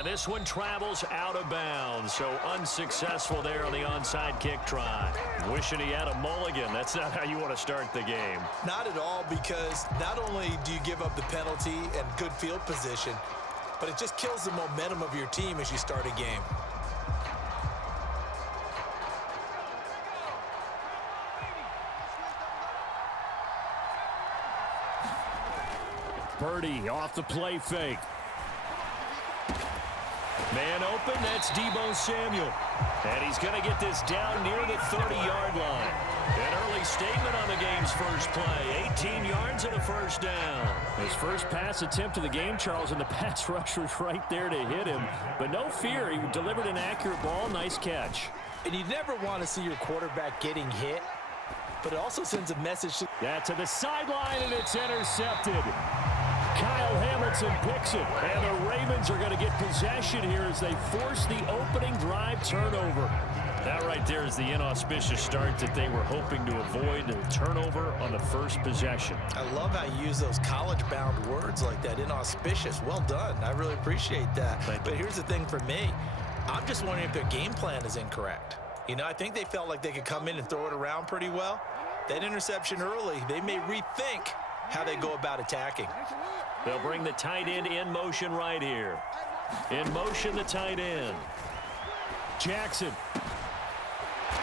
And this one travels out of bounds, so unsuccessful there on the onside kick try. Wishing he had a mulligan. That's not how you want to start the game. Not at all, because not only do you give up the penalty and good field position, but it just kills the momentum of your team as you start a game. Purdy off the play fake. Man open, that's Deebo Samuel. And he's going to get this down near the 30-yard line. An early statement on the game's first play. 18 yards and a first down. His first pass attempt of the game, Charles, and the pass rush was right there to hit him. But no fear, he delivered an accurate ball. Nice catch. And you never want to see your quarterback getting hit, but it also sends a message to... That's to the sideline, and it's intercepted. Kyle Hamilton picks it, and the Ravens are going to get possession here as they force the opening drive turnover. That right there is the inauspicious start that they were hoping to avoid, the turnover on the first possession. I love how you use those college-bound words like that, inauspicious. Well done. I really appreciate that. But here's the thing for me. I'm just wondering if their game plan is incorrect. You know, I think they felt like they could come in and throw it around pretty well. That interception early, they may rethink how they go about attacking. They'll bring the tight end in motion right here. In motion, the tight end. Jackson.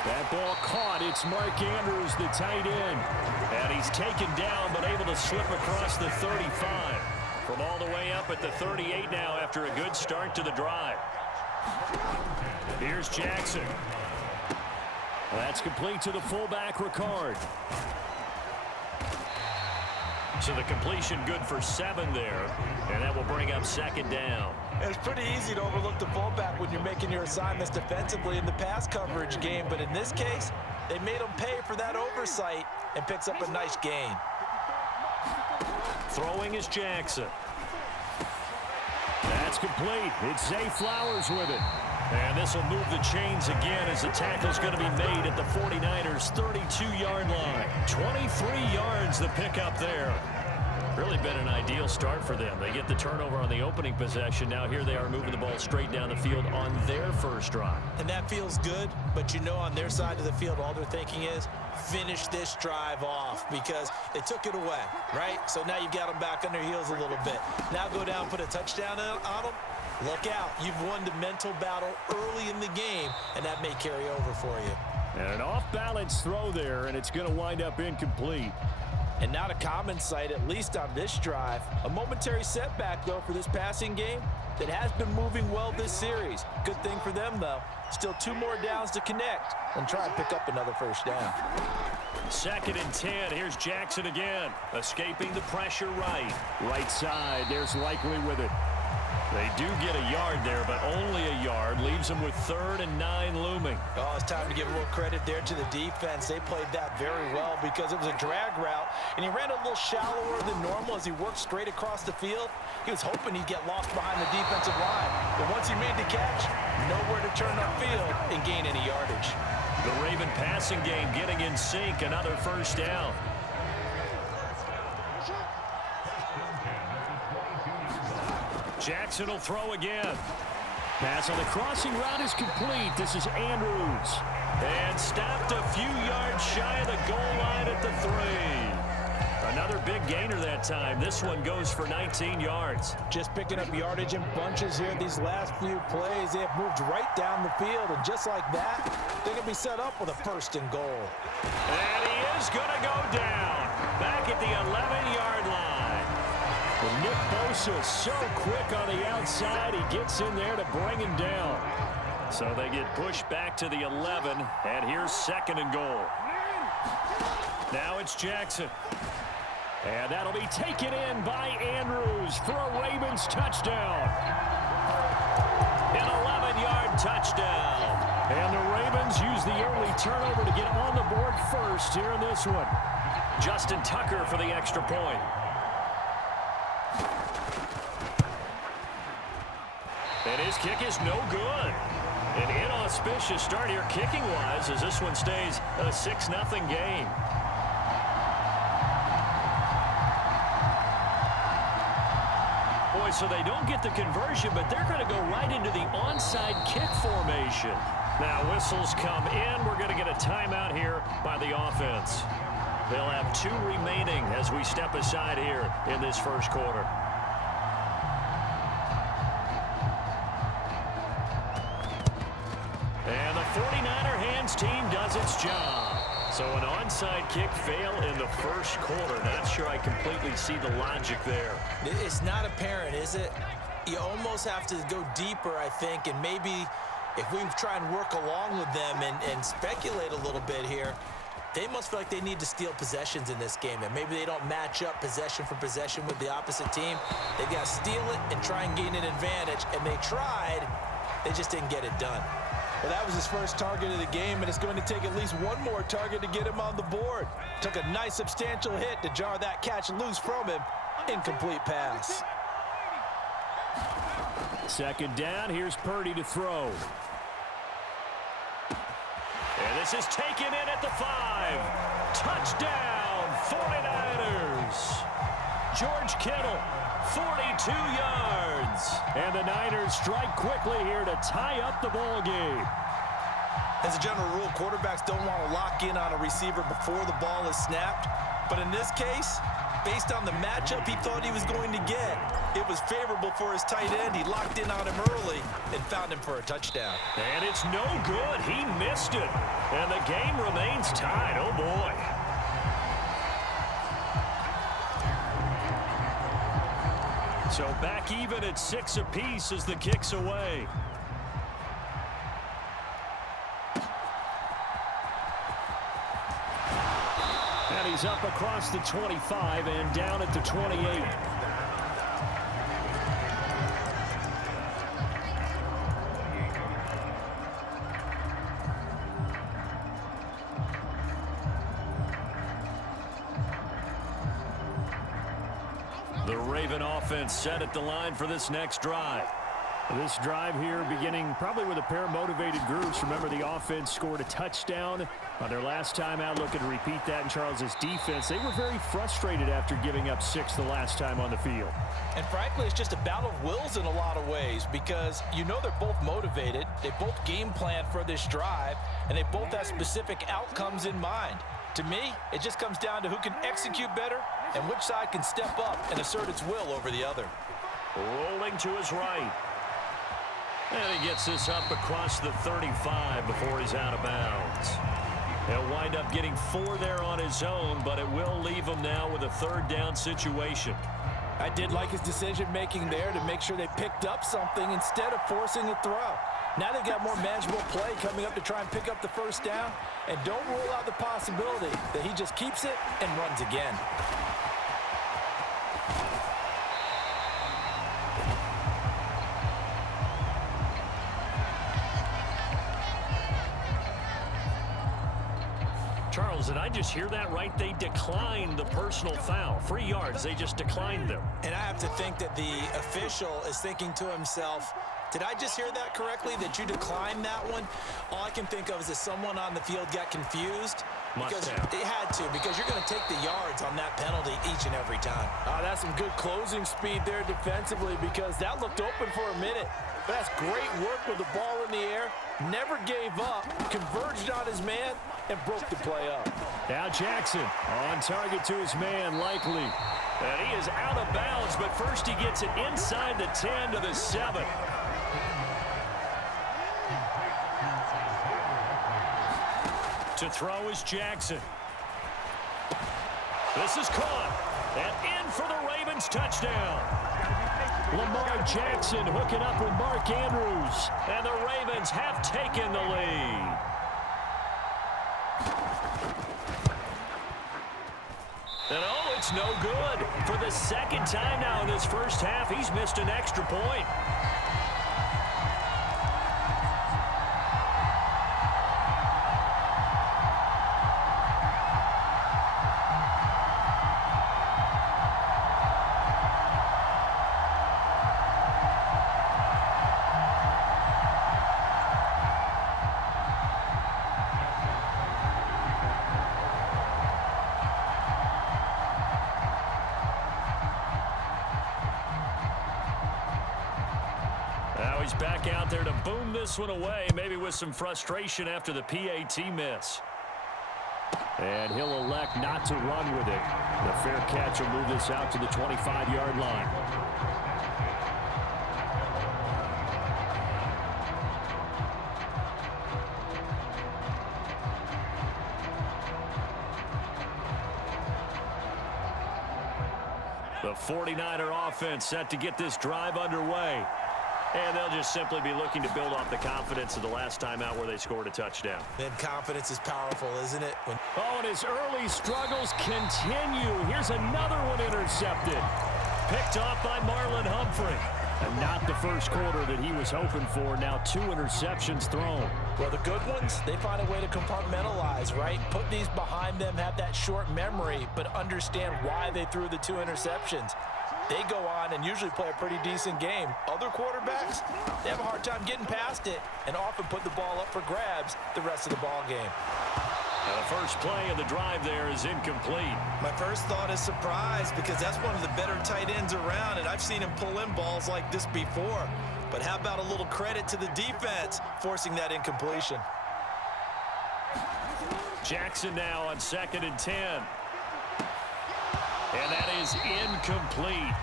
That ball caught. It's Mark Andrews, the tight end. And he's taken down, but able to slip across the 35. From all the way up at the 38 now after a good start to the drive. Here's Jackson. That's complete to the fullback, Ricard. So the completion good for 7 there, and that will bring up second down. And it's pretty easy to overlook the fullback when you're making your assignments defensively in the pass coverage game, but in this case, they made him pay for that oversight and picks up a nice gain. Throwing is Jackson. That's complete. It's Zay Flowers with it. And this will move the chains again as the tackle's going to be made at the 49ers' 32-yard line. 23 yards the pickup there. Really been an ideal start for them. They get the turnover on the opening possession. Now here they are moving the ball straight down the field on their first drive. And that feels good, but you know on their side of the field all they're thinking is finish this drive off because they took it away, right? So now you've got them back on their heels a little bit. Now go down and put a touchdown on them. Look out. You've won the mental battle early in the game, and that may carry over for you. And an off-balance throw there, and it's going to wind up incomplete. And not a common sight, at least on this drive. A momentary setback, though, for this passing game that has been moving well this series. Good thing for them, though. Still 2 more downs to connect and try and pick up another first down. 2nd and 10. Here's Jackson again. Escaping the pressure right. Right side. There's Likely with it. They do get a yard there, but only a yard. Leaves them with 3rd and 9 looming. Oh, it's time to give a little credit there to the defense. They played that very well because it was a drag route, and he ran a little shallower than normal as he worked straight across the field. He was hoping he'd get lost behind the defensive line. But once he made the catch, nowhere to turn upfield and gain any yardage. The Raven passing game getting in sync. Another first down. Jackson will throw again. Pass on the crossing route is complete. This is Andrews. And stopped a few yards shy of the goal line at the 3. Another big gainer that time. This one goes for 19 yards. Just picking up yardage in bunches here these last few plays. They have moved right down the field, and just like that, they're going to be set up with a 1st and goal. And he is going to go down. Back at the 11-yard line. Well, Nick Bosa so quick on the outside. He gets in there to bring him down. So they get pushed back to the 11, and here's 2nd and goal. Now it's Jackson. And that'll be taken in by Andrews for a Ravens touchdown. An 11-yard touchdown. And the Ravens use the early turnover to get on the board first here in this one. Justin Tucker for the extra point. And his kick is no good. An inauspicious start here kicking-wise as this one stays a 6-0 game. Boy, boy, so they don't get the conversion, but they're going to go right into the onside kick formation. Now whistles come in. We're going to get a timeout here by the offense. They'll have 2 remaining as we step aside here in this first quarter. And the 49er hands team does its job. So an onside kick fail in the first quarter. Not sure I completely see the logic there. It's not apparent, is it? You almost have to go deeper, I think, and maybe if we try and work along with them and speculate a little bit here, they must feel like they need to steal possessions in this game, and maybe they don't match up possession for possession with the opposite team. They've got to steal it and try and gain an advantage, and they tried. They just didn't get it done. Well, that was his first target of the game, and it's going to take at least one more target to get him on the board. Took a nice substantial hit to jar that catch loose from him. Incomplete pass. Second down, here's Purdy to throw. And this is taken in at the 5. Touchdown, 49ers. George Kittle, 42 yards. And the Niners strike quickly here to tie up the ball game. As a general rule, quarterbacks don't want to lock in on a receiver before the ball is snapped. But in this case, based on the matchup he thought he was going to get, it was favorable for his tight end. He locked in on him early and found him for a touchdown. And it's no good. He missed it. And the game remains tied. Oh, boy. So back even at 6 apiece as the kick's away. And he's up across the 25 and down at the 28. The Raven offense set at the line for this next drive. This drive here beginning probably with a pair of motivated groups. Remember, the offense scored a touchdown on their last time out. Looking to repeat that in Charles's defense. They were very frustrated after giving up 6 the last time on the field. And frankly, it's just a battle of wills in a lot of ways, because you know they're both motivated. They both game plan for this drive, and they both have specific outcomes in mind. To me, it just comes down to who can execute better and which side can step up and assert its will over the other. Rolling to his right. And he gets this up across the 35 before he's out of bounds. He'll wind up getting 4 there on his own, but it will leave him now with a 3rd down situation. I did like his decision-making there to make sure they picked up something instead of forcing a throw. Now they've got more manageable play coming up to try and pick up the 1st down, and don't rule out the possibility that he just keeps it and runs again. Charles, did I just hear that right? They declined the personal foul. 3 yards, they just declined them. And I have to think that the official is thinking to himself, did I just hear that correctly, that you declined that one? All I can think of is that someone on the field got confused. Because they had to, because you're going to take the yards on that penalty each and every time. That's some good closing speed there defensively, because that looked open for a minute. But that's great work with the ball in the air. Never gave up, converged on his man, and broke the play up. Now Jackson on target to his man, Likely. And he is out of bounds, but first he gets it inside the 10 to the 7. To throw is Jackson. This is caught. And in for the Ravens touchdown. Lamar Jackson hooking up with Mark Andrews. And the Ravens have taken the lead. And oh, it's no good. For the 2nd time now in this first half, he's missed an extra point. he's back out there to boom this one away, maybe with some frustration after the PAT miss. And he'll elect not to run with it. The fair catch will move this out to the 25-yard line. The 49er offense set to get this drive underway. And they'll just simply be looking to build off the confidence of the last time out where they scored a touchdown. Then confidence is powerful, isn't it? Oh, and his early struggles continue. Here's another one intercepted. Picked off by Marlon Humphrey. And not the first quarter that he was hoping for. Now 2 interceptions thrown. Well, the good ones, they find a way to compartmentalize, right? Put these behind them, have that short memory, but understand why they threw the 2 interceptions. They go on and usually play a pretty decent game. Other quarterbacks, they have a hard time getting past it and often put the ball up for grabs the rest of the ball game. Now the first play of the drive there is incomplete. My first thought is surprise because that's one of the better tight ends around, and I've seen him pull in balls like this before. But how about a little credit to the defense forcing that incompletion? Jackson now on 2nd and 10. And that is incomplete.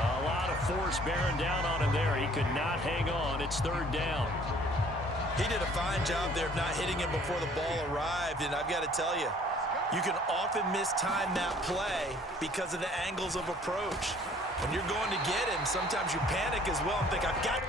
A lot of force bearing down on him there. He could not hang on. It's 3rd down. He did a fine job there of not hitting him before the ball arrived, and I've got to tell you, you can often mistime that play because of the angles of approach. When you're going to get him, sometimes you panic as well and think, I've got...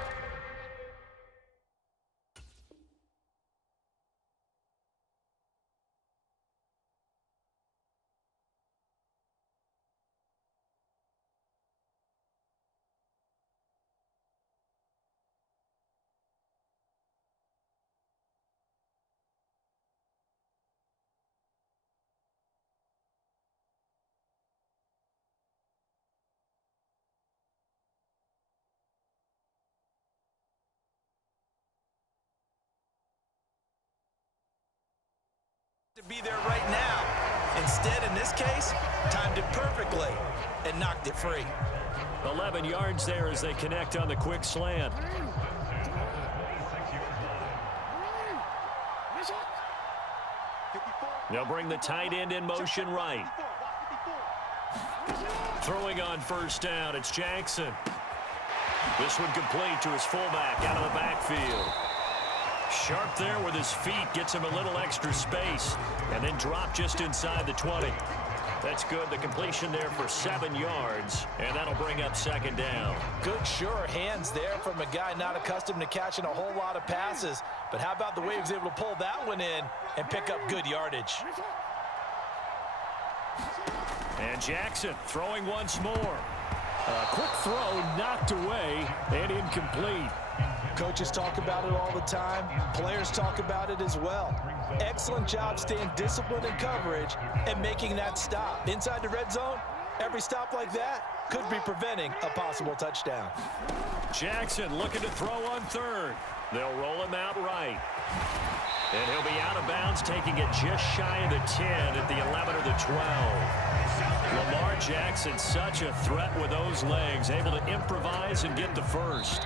to be there right now. Instead, in this case, timed it perfectly and knocked it free. 11 yards there as they connect on the quick slant. They'll bring the tight end in motion right. Throwing on 1st down, it's Jackson. This one complete to his fullback out of the backfield. Sharp there with his feet, gets him a little extra space, and then drop just inside the 20. That's good. The completion there for 7 yards, and that'll bring up 2nd down. Good, sure hands there from a guy not accustomed to catching a whole lot of passes. But how about the way he was able to pull that one in and pick up good yardage? And Jackson throwing once more. A quick throw knocked away and incomplete. Coaches talk about it all the time. Players talk about it as well. Excellent job staying disciplined in coverage and making that stop. Inside the red zone, every stop like that could be preventing a possible touchdown. Jackson looking to throw on 3rd. They'll roll him out right. And he'll be out of bounds, taking it just shy of the 10 at the 11 or the 12. Lamar Jackson, such a threat with those legs, able to improvise and get the first.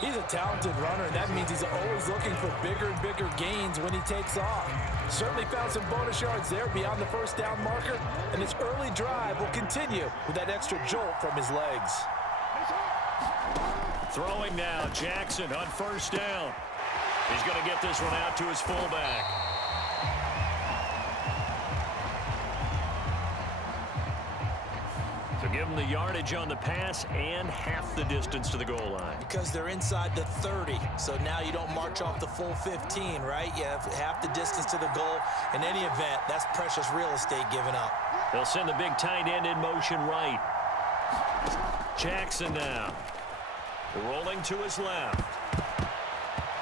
He's a talented runner, and that means he's always looking for bigger and bigger gains when he takes off. Certainly found some bonus yards there beyond the 1st down marker, and his early drive will continue with that extra jolt from his legs. Throwing now, Jackson on 1st down. He's going to get this one out to his fullback. So give them the yardage on the pass and half the distance to the goal line. Because they're inside the 30, so now you don't march off the full 15, right? You have half the distance to the goal. In any event, that's precious real estate given up. They'll send the big tight end in motion right. Jackson now. Rolling to his left.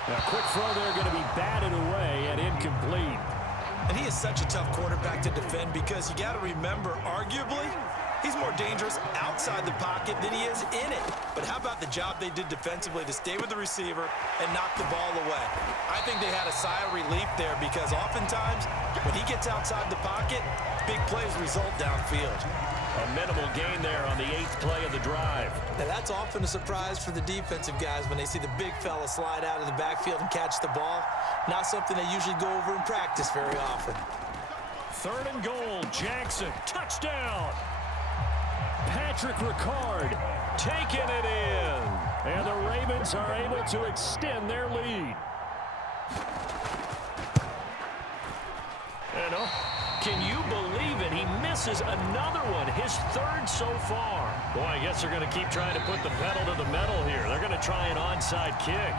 Now, quick throw there going to be batted away and incomplete. And he is such a tough quarterback to defend because you got to remember, arguably, he's more dangerous outside the pocket than he is in it. But how about the job they did defensively to stay with the receiver and knock the ball away? I think they had a sigh of relief there because oftentimes when he gets outside the pocket, big plays result downfield. A minimal gain there on the 8th play of the drive. Now that's often a surprise for the defensive guys when they see the big fella slide out of the backfield and catch the ball. Not something they usually go over in practice very often. 3rd and goal, Jackson, touchdown. Patrick Ricard taking it in. And the Ravens are able to extend their lead. And can you believe it? He misses another one, his 3rd so far. Boy, I guess they're going to keep trying to put the pedal to the metal here. They're going to try an onside kick.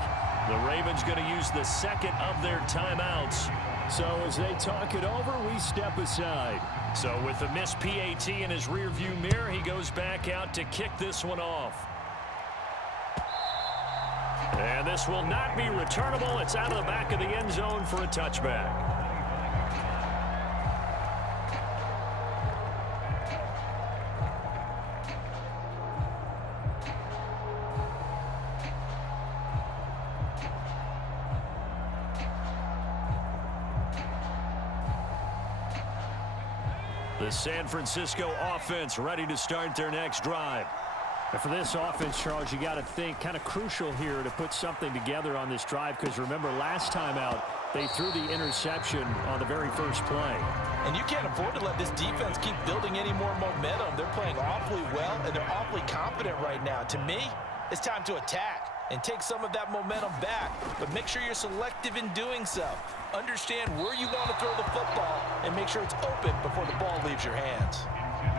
The Ravens going to use the 2nd of their timeouts. So as they talk it over, we step aside. So with the missed PAT in his rearview mirror, he goes back out to kick this one off. And this will not be returnable. It's out of the back of the end zone for a touchback. The San Francisco offense ready to start their next drive. And for this offense, Charles, you got to think kind of crucial here to put something together on this drive, because remember last time out they threw the interception on the very first play. And you can't afford to let this defense keep building any more momentum. They're playing awfully well, and they're awfully confident right now. To me, it's time to attack and take some of that momentum back, but make sure you're selective in doing so. Understand where you want to throw the football and make sure it's open before the ball leaves your hands.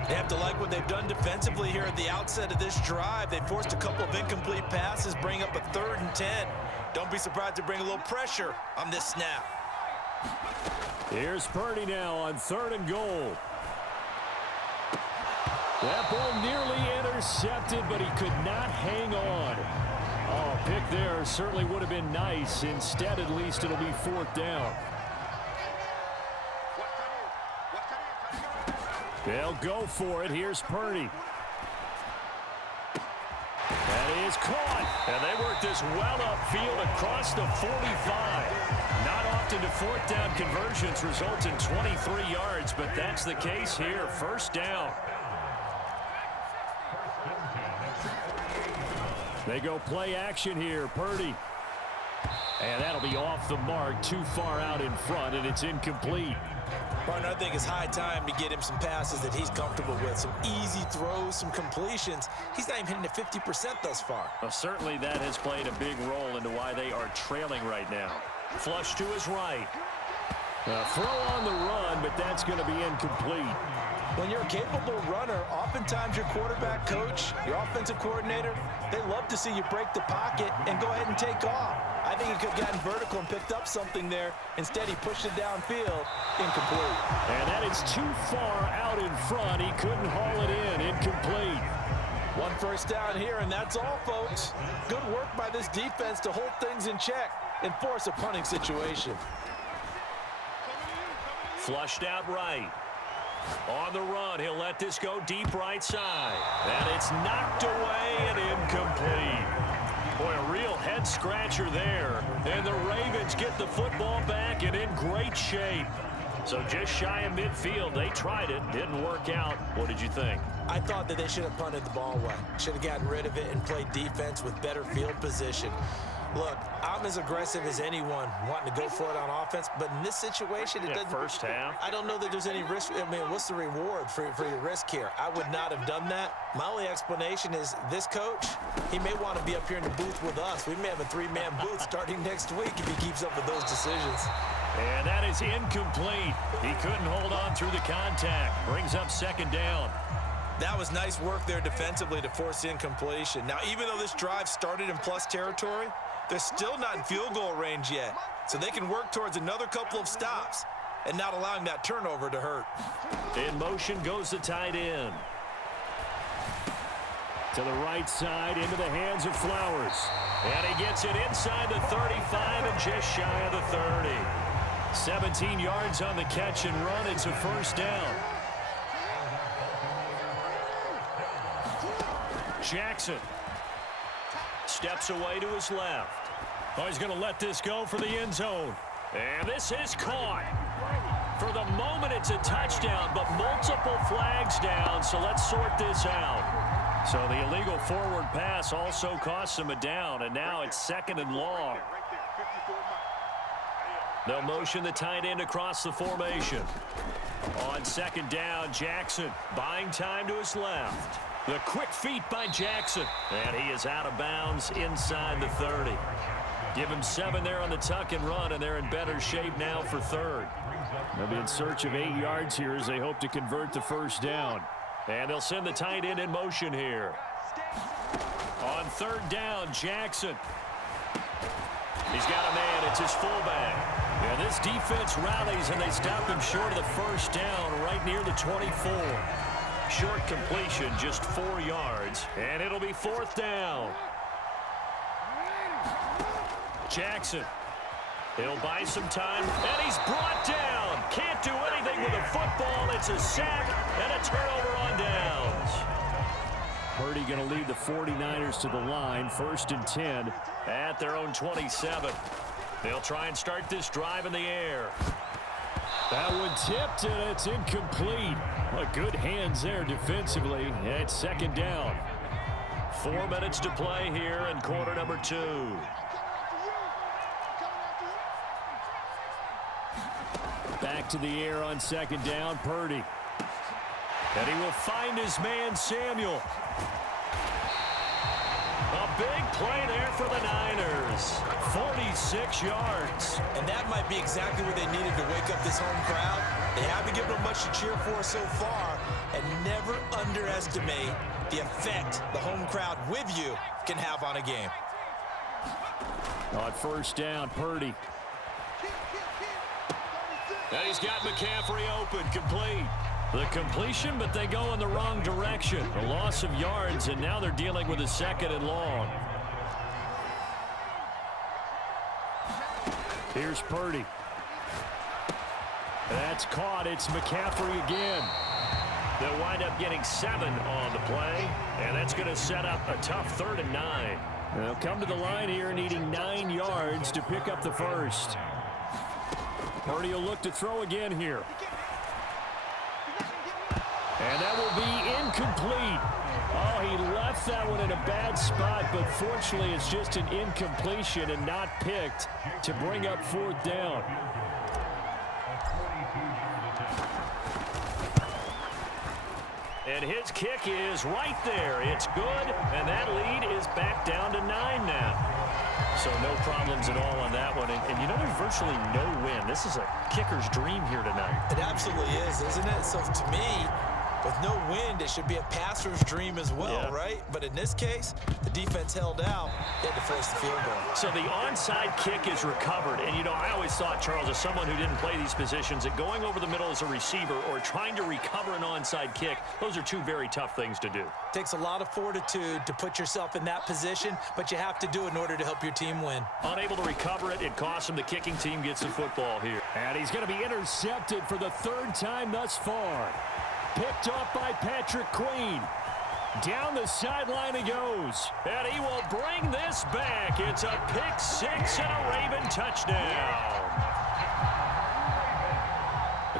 They have to like what they've done defensively here at the outset of this drive. They forced a couple of incomplete passes, bring up a 3rd and 10. Don't be surprised to bring a little pressure on this snap. Here's Purdy now on 3rd and goal. That ball nearly intercepted, but he could not hang on. Oh, pick there certainly would have been nice. Instead, at least it'll be 4th down. They'll go for it. Here's Purdy. That is caught. And they work this well upfield across the 45. Not often do 4th down conversions result in 23 yards, but that's the case here. 1st down. They go play action here. Purdy. And that'll be off the mark, too far out in front, and it's incomplete. Partner, I think it's high time to get him some passes that he's comfortable with. Some easy throws, some completions. He's not even hitting the 50% thus far. Well, certainly that has played a big role into why they are trailing right now. Flush to his right. Throw on the run, but that's going to be incomplete. When you're a capable runner, oftentimes your quarterback coach, your offensive coordinator, they love to see you break the pocket and go ahead and take off. I think he could have gotten vertical and picked up something there. Instead, he pushed it downfield. Incomplete. And that is too far out in front. He couldn't haul it in. Incomplete. 1 first down here, and that's all, folks. Good work by this defense to hold things in check and force a punting situation. Flushed out right. On the run, he'll let this go deep right side. And it's knocked away and incomplete. Boy, a real head-scratcher there. And the Ravens get the football back and in great shape. So just shy of midfield. They tried it. Didn't work out. What did you think? I thought that they should have punted the ball away. Should have gotten rid of it and played defense with better field position. Look, I'm as aggressive as anyone wanting to go for it on offense, but in this situation, it doesn't. First half. I don't know that there's any risk. I mean, what's the reward for your risk here? I would not have done that. My only explanation is this coach, he may want to be up here in the booth with us. We may have a 3-man booth starting next week if he keeps up with those decisions. And that is incomplete. He couldn't hold on through the contact. Brings up 2nd down. That was nice work there defensively to force incompletion. Now, even though this drive started in plus territory, they're still not in field goal range yet. So they can work towards another couple of stops and not allowing that turnover to hurt. In motion goes the tight end. To the right side, into the hands of Flowers. And he gets it inside the 35 and just shy of the 30. 17 yards on the catch and run. It's a 1st down. Jackson steps away to his left. Oh, he's going to let this go for the end zone. And this is caught. For the moment, it's a touchdown, but multiple flags down, so let's sort this out. So the illegal forward pass also costs him a down, and now it's 2nd and long. They'll motion the tight end across the formation. On 2nd down, Jackson buying time to his left. The quick feet by Jackson, and he is out of bounds inside the 30. Give him 7 there on the tuck and run, and they're in better shape now for 3rd. They'll be in search of 8 yards here as they hope to convert the 1st down. And they'll send the tight end in motion here. On 3rd down, Jackson. He's got a man. It's his fullback. And this defense rallies, and they stop him short of the 1st down right near the 24. Short completion, just 4 yards. And it'll be 4th down. Jackson. He'll buy some time, and he's brought down. Can't do anything with a football. It's a sack and a turnover on downs. Purdy going to lead the 49ers to the line, 1st and 10 at their own 27. They'll try and start this drive in the air. That one tipped, and it's incomplete. Good hands there defensively. It's 2nd down. 4 minutes to play here in quarter number 2. Back to the air on 2nd down, Purdy. And he will find his man, Samuel. A big play there for the Niners. 46 yards. And that might be exactly what they needed to wake up this home crowd. They haven't given them much to cheer for so far. And never underestimate the effect the home crowd with you can have on a game. On 1st down, Purdy. And he's got McCaffrey open, complete. The completion, but they go in the wrong direction. A loss of yards, and now they're dealing with a 2nd and long. Here's Purdy. That's caught. It's McCaffrey again. They'll wind up getting 7 on the play, and that's going to set up a tough 3rd and 9. They'll come to the line here needing 9 yards to pick up the 1st. Purdy will look to throw again here. And that will be incomplete. Oh, he left that one in a bad spot, but fortunately it's just an incompletion and not picked to bring up 4th down. And his kick is right there. It's good, and that lead is back down to 9 now. So no problems at all on that one. And you know, there's virtually no win. This is a kicker's dream here tonight. It absolutely is, isn't it? So to me, with no wind, it should be a passer's dream as well, right? But in this case, the defense held out. They had to force the field goal. So the onside kick is recovered. And, you know, I always thought, Charles, as someone who didn't play these positions, that going over the middle as a receiver or trying to recover an onside kick, those are 2 very tough things to do. Takes a lot of fortitude to put yourself in that position, but you have to do it in order to help your team win. Unable to recover it, it costs him. The kicking team gets the football here. And he's going to be intercepted for the 3rd time thus far. Picked off by Patrick Queen. Down the sideline he goes. And he will bring this back. It's a pick 6 and a Raven touchdown.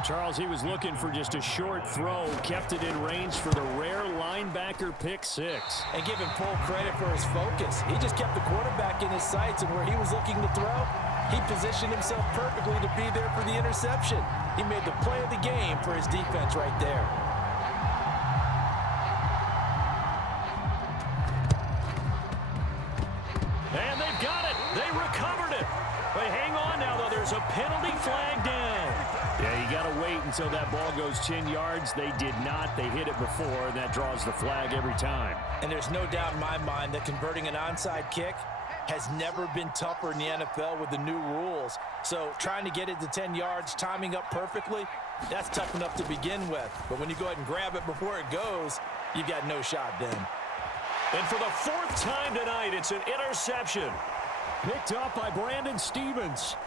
Charles, he was looking for just a short throw. Kept it in range for the rare linebacker pick 6. And give him full credit for his focus. He just kept the quarterback in his sights, and where he was looking to throw, he positioned himself perfectly to be there for the interception. He made the play of the game for his defense right there. And they've got it. They recovered it. But hang on now, though. There's a penalty flag down. Yeah, you got to wait until that ball goes 10 yards. They did not. They hit it before, and that draws the flag every time. And there's no doubt in my mind that converting an onside kick has never been tougher in the NFL with the new rules. So trying to get it to 10 yards, timing up perfectly, that's tough enough to begin with. But when you go ahead and grab it before it goes, you've got no shot then. And for the 4th time tonight, it's an interception. Picked up by Brandon Stephens.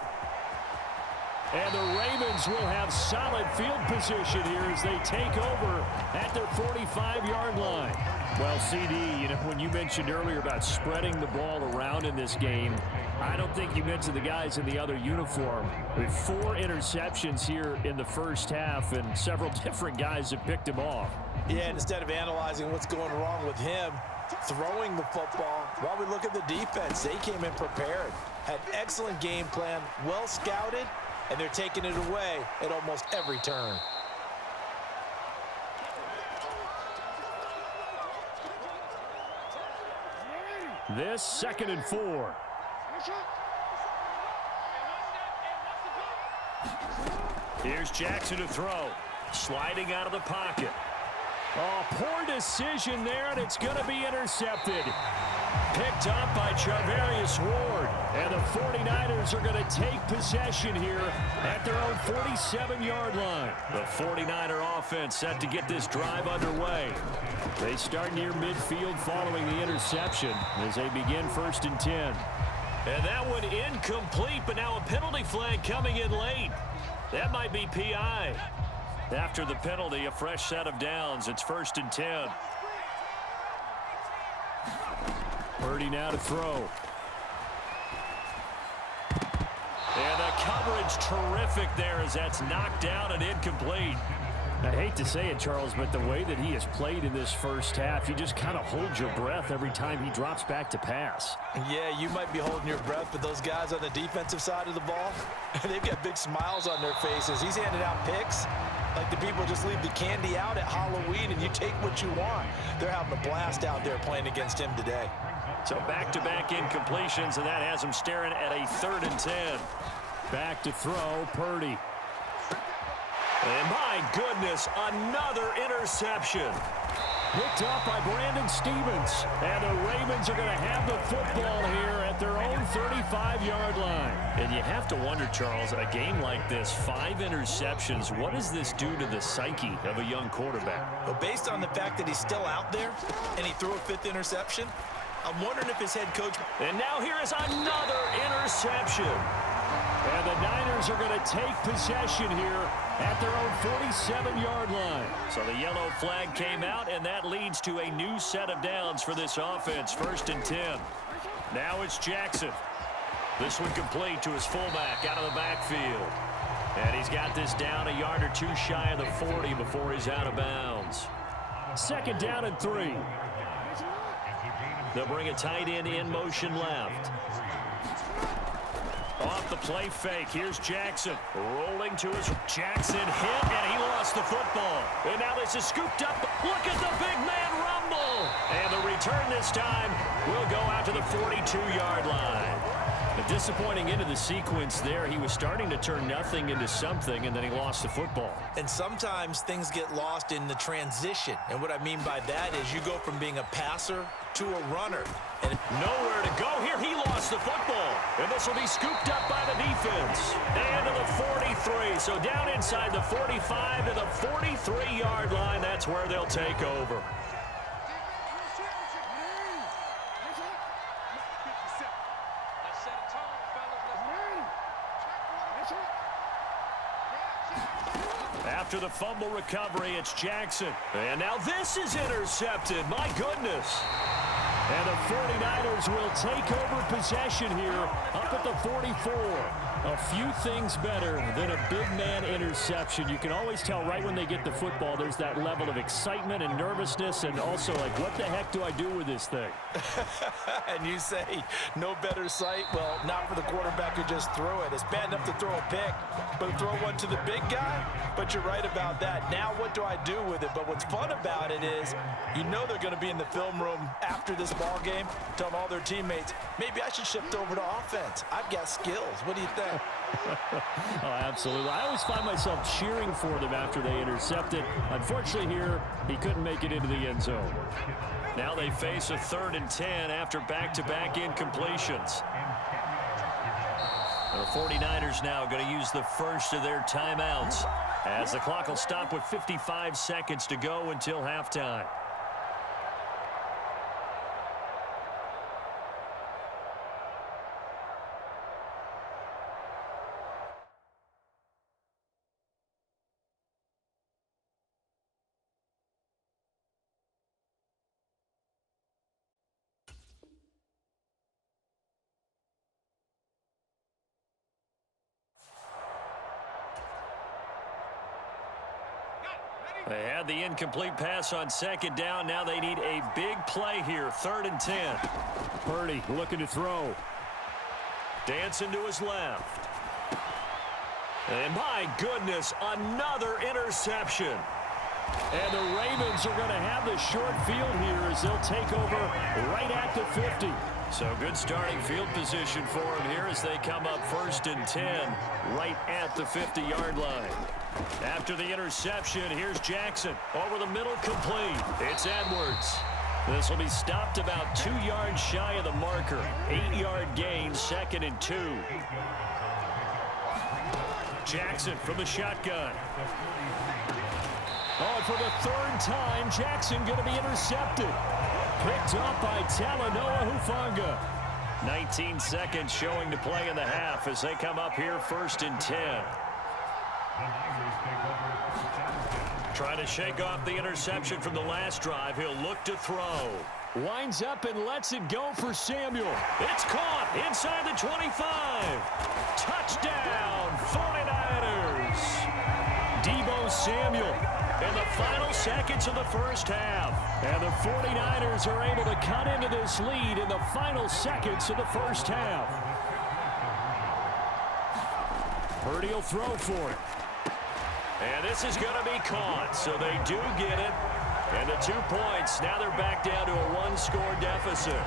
And the Ravens will have solid field position here as they take over at their 45-yard line. Well, CD, you know, when you mentioned earlier about spreading the ball around in this game, I don't think you mentioned the guys in the other uniform. With 4 interceptions here in the first half, and several different guys have picked him off. Yeah, and instead of analyzing what's going wrong with him throwing the football, while we look at the defense, they came in prepared, had excellent game plan, well scouted, and they're taking it away at almost every turn. This 2nd and 4. Here's Jackson to throw. Sliding out of the pocket. Oh, poor decision there, and it's going to be intercepted. Picked up by Charvarius Ward. And the 49ers are going to take possession here at their own 47-yard line. The 49er offense set to get this drive underway. They start near midfield following the interception as they begin 1st and 10. And that one incomplete, but now a penalty flag coming in late. That might be PI. After the penalty, a fresh set of downs. It's 1st and 10. Purdy now to throw. And the coverage terrific there as that's knocked down and incomplete. I hate to say it, Charles, but the way that he has played in this first half, you just kind of hold your breath every time he drops back to pass. Yeah, you might be holding your breath, but those guys on the defensive side of the ball, they've got big smiles on their faces. He's handing out picks like the people just leave the candy out at Halloween and you take what you want. They're having a blast out there playing against him today. So back-to-back incompletions, and that has him staring at a 3rd and 10. Back to throw, Purdy. And my goodness, another interception. Picked up by Brandon Stephens. And the Ravens are going to have the football here at their own 35-yard line. And you have to wonder, Charles, a game like this, 5 interceptions, what does this do to the psyche of a young quarterback? Well, based on the fact that he's still out there and he threw a 5th interception, I'm wondering if his head coach... And now here is another interception. And the Niners are going to take possession here at their own 47-yard line. So the yellow flag came out, and that leads to a new set of downs for this offense. 1st and 10. Now it's Jackson. This one complete to his fullback out of the backfield. And he's got this down a yard or 2 shy of the 40 before he's out of bounds. 2nd down and 3. They'll bring a tight end in motion left. Off the play fake, here's Jackson. Rolling to his Jackson hit, and he lost the football. And now this is scooped up. Look at the big man rumble. And the return this time will go out to the 42-yard line. A disappointing end of the sequence there. He was starting to turn nothing into something, and then he lost the football. And sometimes things get lost in the transition. And what I mean by that is you go from being a passer to a runner. And nowhere to go here. He lost the football. And this will be scooped up by the defense. And to the 43. So down inside the 45 to the 43-yard line. That's where they'll take over. After the fumble recovery, it's Jackson. And now this is intercepted. My goodness. And the 49ers will take over possession here up at the 44. A few things better than a big man interception. You can always tell right when they get the football, there's that level of excitement and nervousness and also like, what the heck do I do with this thing? And you say, no better sight? Well, not for the quarterback who just threw it. It's bad enough to throw a pick, but throw one to the big guy? But you're right about that. Now what do I do with it? But what's fun about it is, you know they're going to be in the film room after this ball game, telling all their teammates, maybe I should shift over to offense. I've got skills. What do you think? Oh, absolutely. I always find myself cheering for them after they intercept it. Unfortunately here, he couldn't make it into the end zone. Now they face a 3rd and 10 after back-to-back incompletions. The 49ers now going to use the first of their timeouts as the clock will stop with 55 seconds to go until halftime. They had the incomplete pass on second down. Now they need a big play here. 3rd and 10. Purdy looking to throw. Dancing to his left. And my goodness, another interception. And the Ravens are going to have the short field here as they'll take over right at the 50. So good starting field position for them here as they come up 1st and 10 right at the 50-yard line. After the interception, here's Jackson. Over the middle, complete. It's Edwards. This will be stopped about 2 yards shy of the marker. 8-yard gain, 2nd and 2. Jackson from the shotgun. Oh, and for the 3rd time, Jackson going to be intercepted. Picked up by Talanoa Hufanga. 19 seconds showing to play in the half as they come up here 1st and 10. Trying to shake off the interception from the last drive. He'll look to throw. Winds up and lets it go for Samuel. It's caught inside the 25. Touchdown, 49ers. Deebo Samuel in the final seconds of the first half. And the 49ers are able to cut into this lead in the final seconds of the first half. Purdy will throw for it. And this is going to be caught, so they do get it. And the 2 points, now they're back down to a 1-score deficit.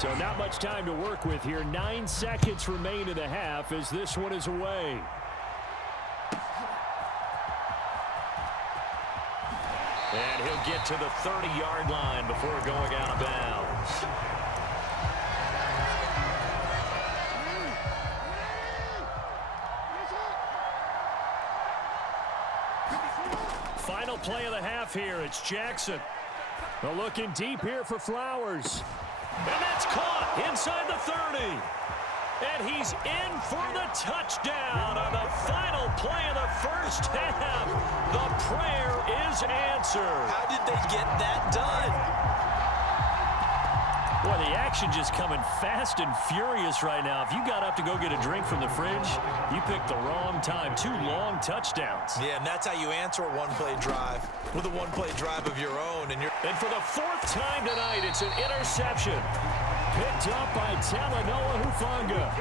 So not much time to work with here. 9 seconds remain in the half as this one is away. And he'll get to the 30-yard line before going out of bounds. Final play of the half here. It's Jackson. Well, looking deep here for Flowers. And that's caught inside the 30. And he's in for the touchdown on the final play of the first half. The prayer is answered. How did they get that done? Boy, the action just coming fast and furious right now. If you got up to go get a drink from the fridge, you picked the wrong time. 2 long touchdowns. Yeah, and that's how you answer a one-play drive with a one-play drive of your own. And for the 4th time tonight, it's an interception. Picked up by Talanoa Hufanga.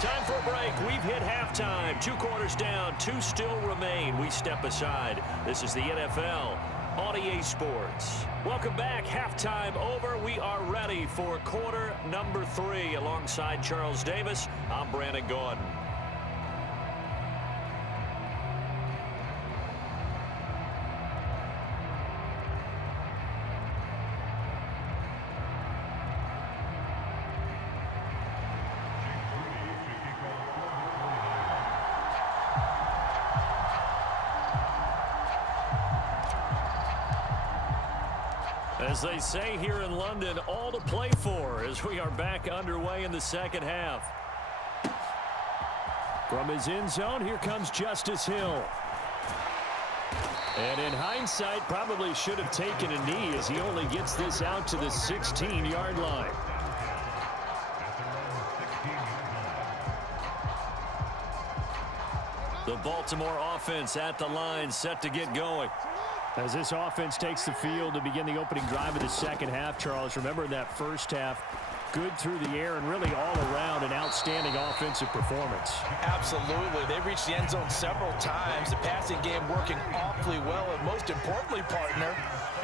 Time for a break. We've hit halftime. 2 quarters down. 2 still remain. We step aside. This is the NFL on EA Sports. Welcome back. Halftime over. We are ready for quarter number 3. Alongside Charles Davis, I'm Brandon Gaudin. As they say here in London, all to play for as we are back underway in the second half. From his end zone, here comes Justice Hill. And in hindsight, probably should have taken a knee as he only gets this out to the 16-yard line. The Baltimore offense at the line, set to get going. As this offense takes the field to begin the opening drive of the second half, Charles, remember that first half, good through the air and really all around an outstanding offensive performance. Absolutely. They reached the end zone several times. The passing game working awfully well, and most importantly, partner.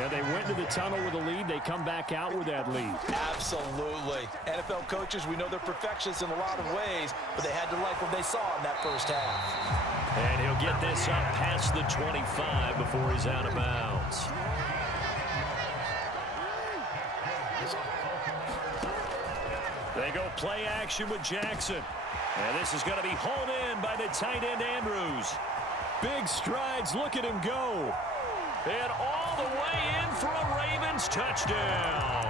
And they went into the tunnel with a lead. They come back out with that lead. Absolutely. NFL coaches, we know they're perfectionists in a lot of ways, but they had to like what they saw in that first half. And he'll get this up past the 25 before he's out of bounds. They go play action with Jackson. And this is going to be hauled in by the tight end Andrews. Big strides. Look at him go. And all the way in for a Ravens touchdown.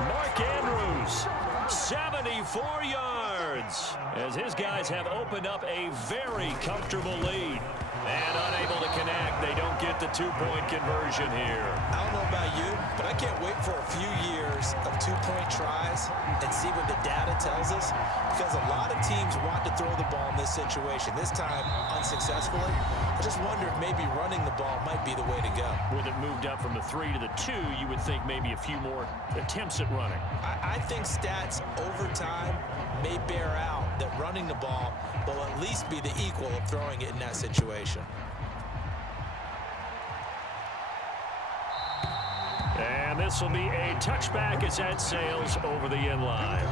Mark Andrews, 74 yards. As his guys have opened up a very comfortable lead. And unable to connect. They don't get the two-point conversion here. I don't know about you, but I can't wait for a few years of two-point tries and see what the data tells us, because a lot of teams want to throw the ball in this situation. This time, unsuccessfully. I just wonder if maybe running the ball might be the way to go. With it moved up from the 3 to the 2, you would think maybe a few more attempts at running. I think stats over time may bear out that running the ball will at least be the equal of throwing it in that situation. And this will be a touchback as that sails over the end line.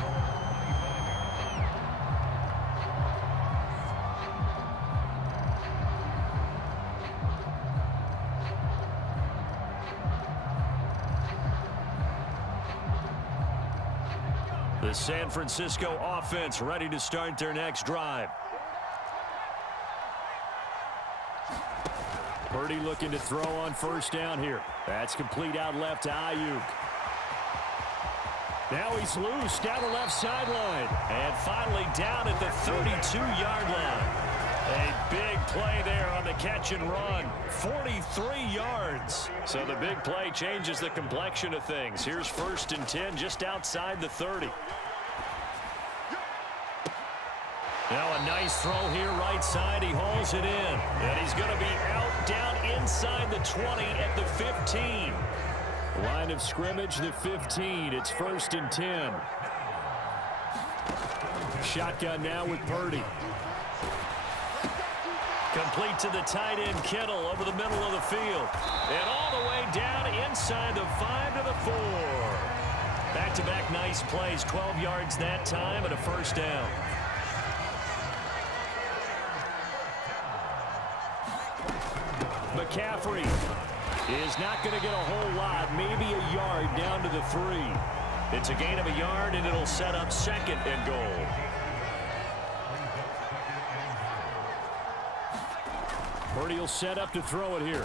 The San Francisco offense ready to start their next drive. Purdy looking to throw on first down here. That's complete out left to Ayuk. Now he's loose down the left sideline. And finally down at the 32-yard line. A big play there on the catch and run. 43 yards. So the big play changes the complexion of things. Here's 1st and 10 just outside the 30. Now a nice throw here right side. He hauls it in. And he's going to be out down inside the 20 at the 15. Line of scrimmage, the 15. It's 1st and 10. Shotgun now with Purdy. Complete to the tight end, Kittle, over the middle of the field. And all the way down inside the 5 to the 4. Back-to-back nice plays. 12 yards that time and a first down. McCaffrey is not going to get a whole lot, maybe a yard down to the 3. It's a gain of a yard, and it'll set up 2nd and goal. Purdy will set up to throw it here.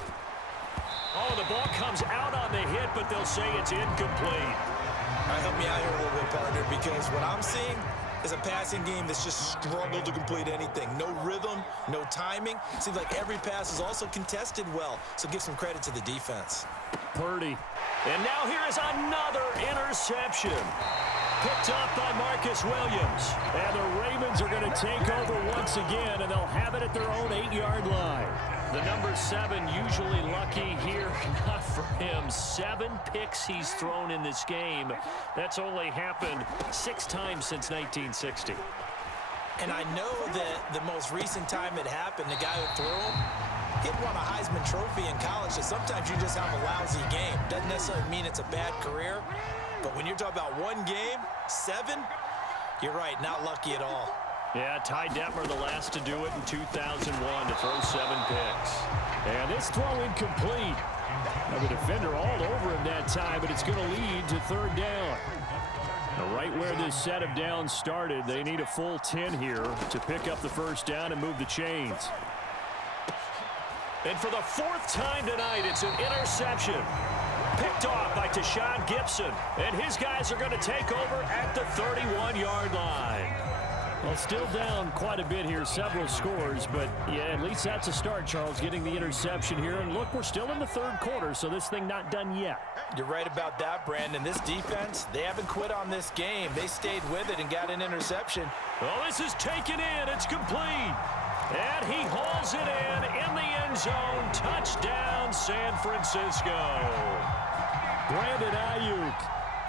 Oh, the ball comes out on the hit, but they'll say it's incomplete. All right, help me out here a little bit, partner, because what I'm seeing is a passing game that's just struggled to complete anything. No rhythm, no timing. Seems like every pass is also contested well, so give some credit to the defense. Purdy. And now here is another interception. Picked up by Marcus Williams. And the Ravens are going to take over once again, and they'll have it at their own 8-yard line. The number 7 usually lucky here. Not for him. 7 picks he's thrown in this game. That's only happened 6 times since 1960. And I know that the most recent time it happened, the guy who threw him, he won a Heisman Trophy in college, so sometimes you just have a lousy game. Doesn't necessarily mean it's a bad career, but when you're talking about one game, 7, you're right, not lucky at all. Yeah, Ty Detmer the last to do it in 2001 to throw 7 picks. And this throw incomplete. Now the defender all over him that time, but it's going to lead to 3rd down. Now right where this set of downs started, they need a full 10 here to pick up the first down and move the chains. And for the 4th time tonight, it's an interception. Picked off by Tashaun Gibson. And his guys are going to take over at the 31-yard line. Well, still down quite a bit here, several scores, but yeah, at least that's a start, Charles, getting the interception here. And look, we're still in the 3rd quarter, so this thing not done yet. You're right about that, Brandon. This defense, they haven't quit on this game. They stayed with it and got an interception. Well, this is taken in. It's complete. And he hauls it in the end zone. Touchdown, San Francisco. Brandon Ayuk.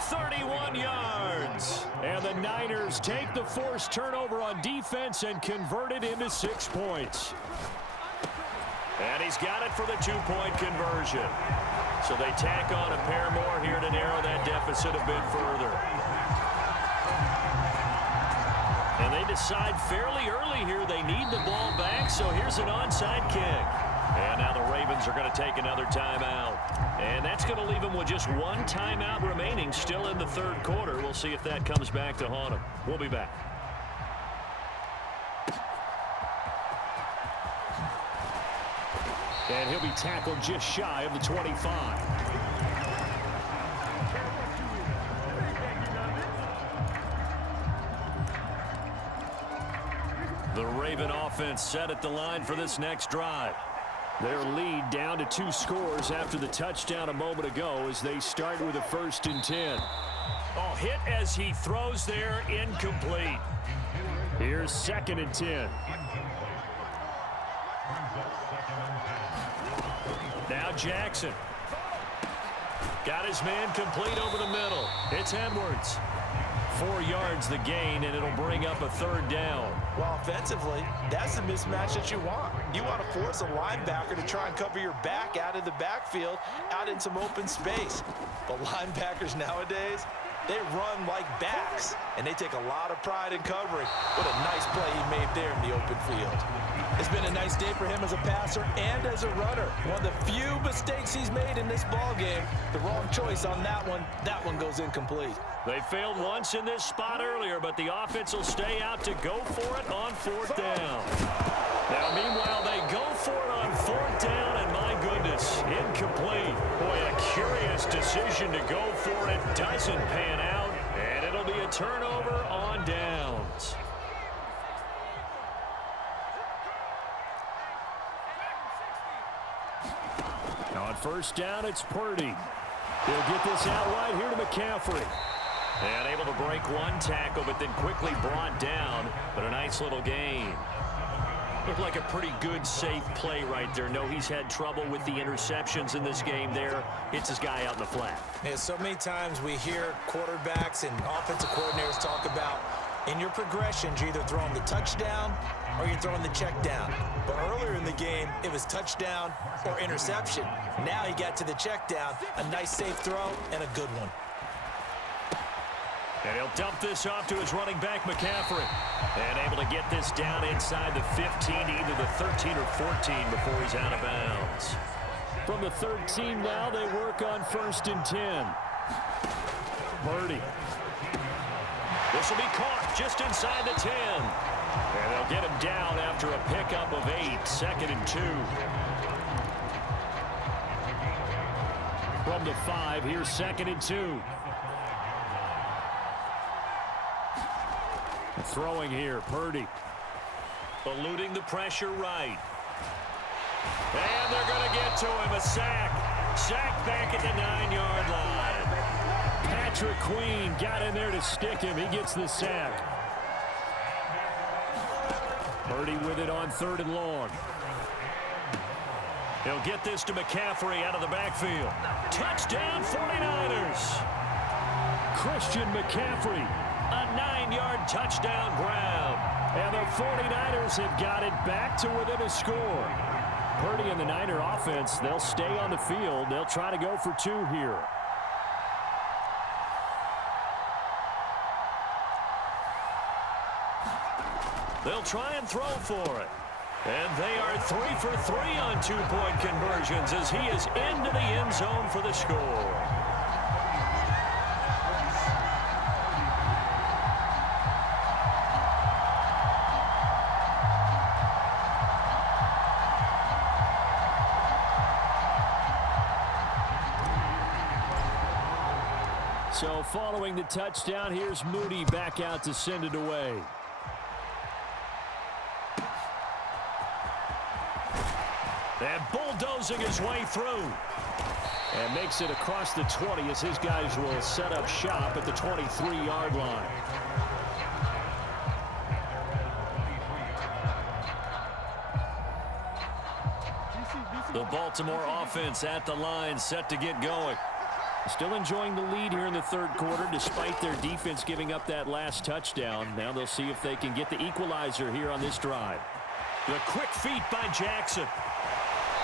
31 yards. And the Niners take the forced turnover on defense and convert it into 6 points. And he's got it for the 2-point conversion. So they tack on a pair more here to narrow that deficit a bit further. And they decide fairly early here they need the ball back, so here's an onside kick. And now the Ravens are going to take another timeout. And that's going to leave them with just 1 timeout remaining still in the 3rd quarter. We'll see if that comes back to haunt them. We'll be back. And he'll be tackled just shy of the 25. The Raven offense set at the line for this next drive. Their lead down to 2 scores after the touchdown a moment ago as they start with a 1st and 10. Oh, hit as he throws there, incomplete. Here's 2nd and 10. Now Jackson. Got his man complete over the middle. It's Edwards. 4 yards the gain, and it'll bring up a 3rd down. Well, offensively, that's the mismatch that you want. You want to force a linebacker to try and cover your back out of the backfield, out in some open space. But linebackers nowadays, they run like backs, and they take a lot of pride in covering. What a nice play he made there in the open field. It's been a nice day for him as a passer and as a runner. One of the few mistakes he's made in this ball game. The wrong choice on that one. That one goes incomplete. They failed once in this spot earlier, but the offense will stay out to go for it on 4th down. Now, meanwhile, they go for it on 4th down, and my goodness, incomplete. Boy, a curious decision to go for it. Doesn't pan out, and it'll be a turnover on downs. On 1st down, it's Purdy. He'll get this out wide here to McCaffrey. And able to break 1 tackle, but then quickly brought down. But a nice little gain. Looked like a pretty good, safe play right there. No, he's had trouble with the interceptions in this game there. Hits his guy out in the flat. Yeah, so many times we hear quarterbacks and offensive coordinators talk about in your progressions, you're either throwing the touchdown or you're throwing the check down. But earlier in the game, it was touchdown or interception. Now he got to the check down, a nice safe throw and a good one. And he'll dump this off to his running back, McCaffrey. And able to get this down inside the 15 to either the 13 or 14 before he's out of bounds. From the 13 now, they work on 1st and 10. Purdy. This will be caught just inside the 10. And they'll get him down after a pickup of 8, 2nd and 2. From the 5, here's 2nd and 2. Throwing here, Purdy. Eluding the pressure right. And they're going to get to him, a sack. Sack back at the 9-yard line. Patrick Queen got in there to stick him. He gets the sack. Purdy with it on 3rd and long. He'll get this to McCaffrey out of the backfield. Touchdown 49ers. Christian McCaffrey. A 9-yard touchdown grab. And the 49ers have got it back to within a score. Purdy and the Niner offense, they'll stay on the field. They'll try to go for 2 here. They'll try and throw for it. And they are 3 for 3 on 2-point conversions as he is into the end zone for the score. So following the touchdown, here's Moody back out to send it away. And bulldozing his way through. And makes it across the 20 as his guys will set up shop at the 23-yard line. The Baltimore offense at the line, set to get going. Still enjoying the lead here in the 3rd quarter despite their defense giving up that last touchdown. Now they'll see if they can get the equalizer here on this drive. The quick feet by Jackson.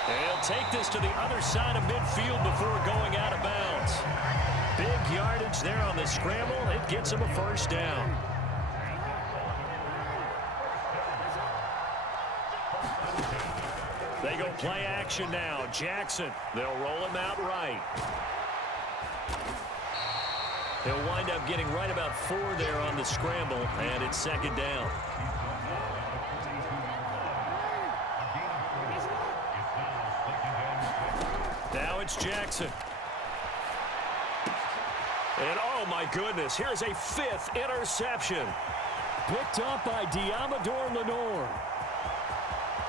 They'll take this to the other side of midfield before going out of bounds. Big yardage there on the scramble. It gets him a 1st down. They go play action now. Jackson. They'll roll him out right. He'll wind up getting right about 4 there on the scramble, and it's 2nd down. Now it's Jackson. And oh my goodness, here's a 5th interception. picked up by Diamador Lenore.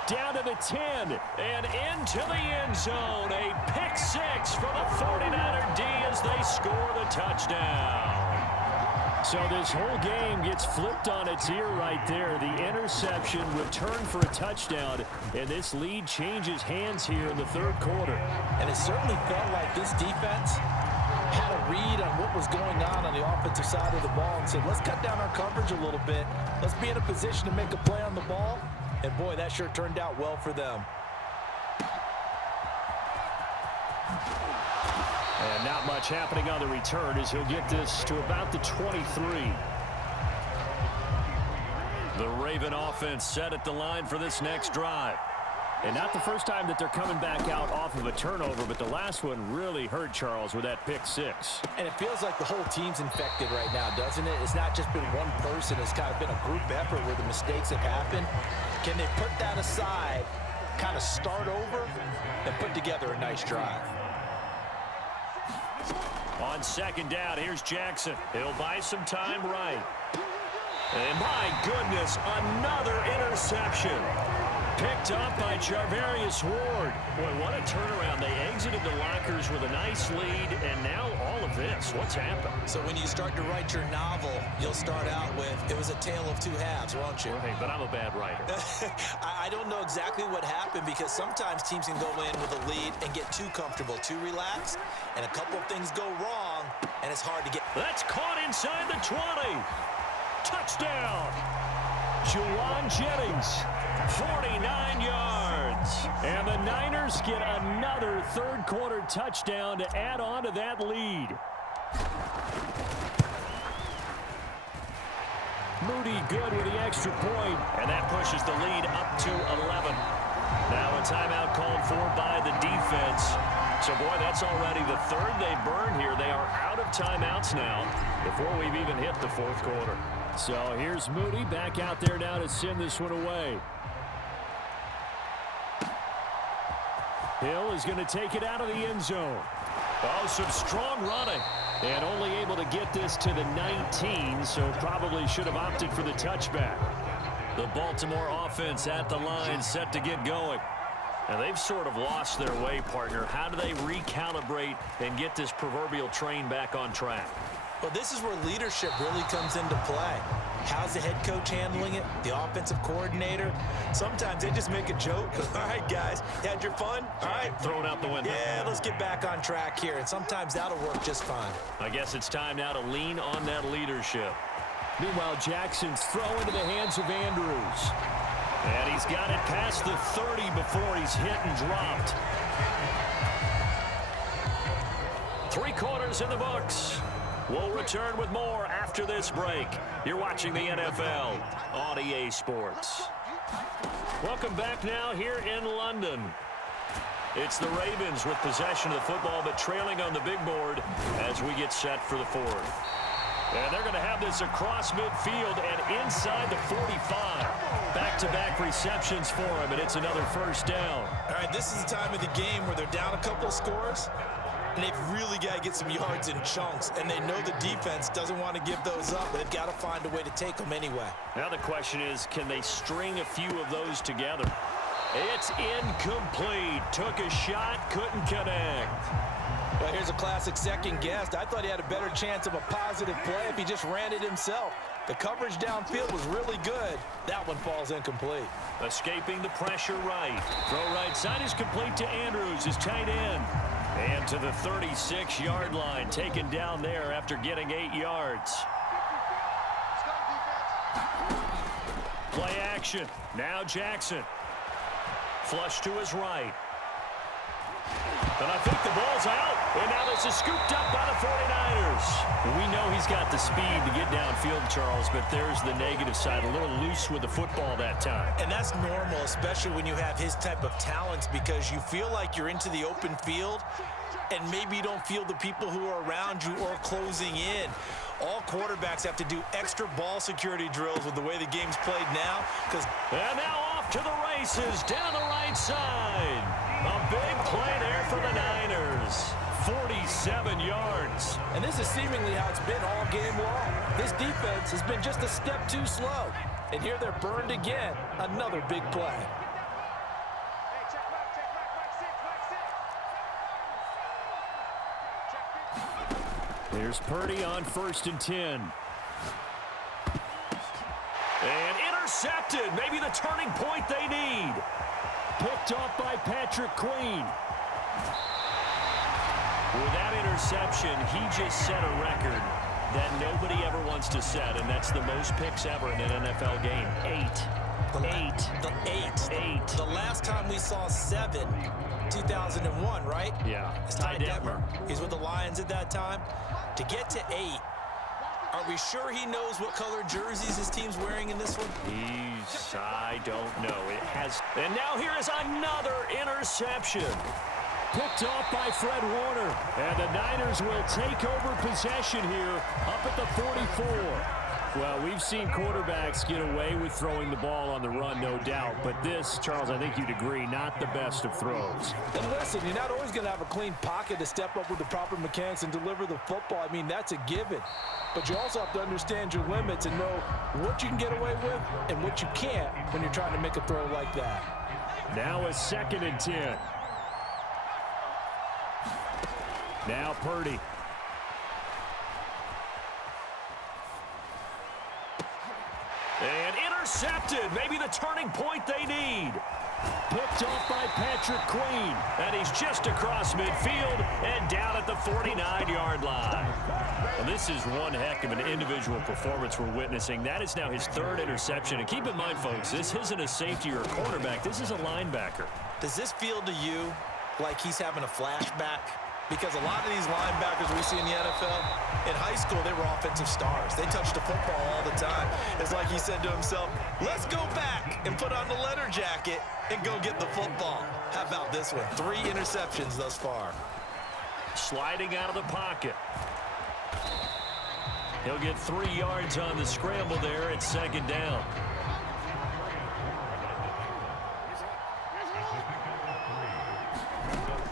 Down to the 10 and into the end zone. A pick six for the 49er D as they score the touchdown. So this whole game gets flipped on its ear right there. The interception, return for a touchdown, and this lead changes hands here in the third quarter. And it certainly felt like this defense had a read on what was going on the offensive side of the ball and said, let's cut down our coverage a little bit. Let's be in a position to make a play on the ball. And, boy, that sure turned out well for them. And not much happening on the return as he'll get this to about the 23. The Raven offense set at the line for this next drive. And not the first time that they're coming back out off of a turnover, but the last one really hurt Charles with that pick six. And it feels like the whole team's infected right now, doesn't it? It's not just been one person. It's kind of been a group effort where the mistakes have happened. Can they put that aside, kind of start over, and put together a nice drive? On second down, here's Jackson. He'll buy some time right. And my goodness, another interception. Picked up by Charvarius Ward. Boy, what a turnaround. They exited the lockers with a nice lead, and now all of this. What's happened? So when you start to write your novel, you'll start out with, it was a tale of two halves, won't you? Right, but I'm a bad writer. I don't know exactly what happened because sometimes teams can go in with a lead and get too comfortable, too relaxed, and a couple of things go wrong, and it's hard to get. That's caught inside the 20. Touchdown. Juwan Jennings. 49 yards. And the Niners get another third quarter touchdown to add on to that lead. Moody good with the extra point, and that pushes the lead up to 11. Now a timeout called for by the defense. So, boy, that's already the third they burn here. They are out of timeouts now before we've even hit the fourth quarter. So here's Moody back out there now to send this one away. Hill is going to take it out of the end zone. Oh, some strong running. And only able to get this to the 19, so probably should have opted for the touchback. The Baltimore offense at the line set to get going. And they've sort of lost their way, partner. How do they recalibrate and get this proverbial train back on track? Well, this is where leadership really comes into play. How's the head coach handling it? The offensive coordinator? Sometimes they just make a joke. All right, guys, you had your fun? All right. Throw it out the window. Yeah, let's get back on track here. And sometimes that'll work just fine. I guess it's time now to lean on that leadership. Meanwhile, Jackson's throw into the hands of Andrews. And he's got it past the 30 before he's hit and dropped. 3 quarters in the books. We'll return with more after this break. You're watching the NFL on EA Sports. Welcome back now here in London. It's the Ravens with possession of the football, but trailing on the big board as we get set for the fourth. And they're going to have this across midfield and inside the 45. Back-to-back receptions for him, and it's another first down. All right, this is the time of the game where they're down a couple of scores, and they've really got to get some yards in chunks, and they know the defense doesn't want to give those up, but they've got to find a way to take them anyway. Now the question is, can they string a few of those together? It's incomplete. Took a shot, couldn't connect. Well, here's a classic second guess. I thought he had a better chance of a positive play if he just ran it himself. The coverage downfield was really good. That one falls incomplete. Escaping the pressure right. Throw right side is complete to Andrews, his tight end. And to the 36-yard line, taken down there after getting 8 yards. Play action. Now Jackson. Flush to his right. And I think the ball's out. And now this is scooped up by the 49ers. We know he's got the speed to get downfield, Charles, but there's the negative side. A little loose with the football that time. And that's normal, especially when you have his type of talents, because you feel like you're into the open field and maybe you don't feel the people who are around you or closing in. All quarterbacks have to do extra ball security drills with the way the game's played now. And now off to the races down the right side. A big play there for the Niners. 7 yards. And this is seemingly how it's been all game long. This defense has been just a step too slow. And here they're burned again. Another big play. Here's Purdy on 1st and 10. And intercepted. Maybe the turning point they need. Picked off by Patrick Queen. With that interception, he just set a record that nobody ever wants to set, and that's the most picks ever in an NFL game. 8. The last time we saw 7, 2001, right? Yeah. It's Ty Detmer. He's with the Lions at that time. To get to 8, are we sure he knows what color jerseys his team's wearing in this one? I don't know. It has. And now here is another interception. Picked off by Fred Warner. And the Niners will take over possession here up at the 44. Well, we've seen quarterbacks get away with throwing the ball on the run, no doubt. But this, Charles, I think you'd agree, not the best of throws. And listen, you're not always going to have a clean pocket to step up with the proper mechanics and deliver the football. I mean, that's a given. But you also have to understand your limits and know what you can get away with and what you can't when you're trying to make a throw like that. Now a 2nd and 10. Now Purdy. And intercepted. Maybe the turning point they need. Picked off by Patrick Queen. And he's just across midfield and down at the 49-yard line. Well, this is one heck of an individual performance we're witnessing. That is now his 3rd interception. And keep in mind, folks, this isn't a safety or a cornerback. This is a linebacker. Does this feel to you like he's having a flashback? Because a lot of these linebackers we see in the NFL, in high school, they were offensive stars. They touched the football all the time. It's like he said to himself, let's go back and put on the letter jacket and go get the football. How about this one? 3 interceptions thus far. Sliding out of the pocket. He'll get 3 yards on the scramble there at 2nd down.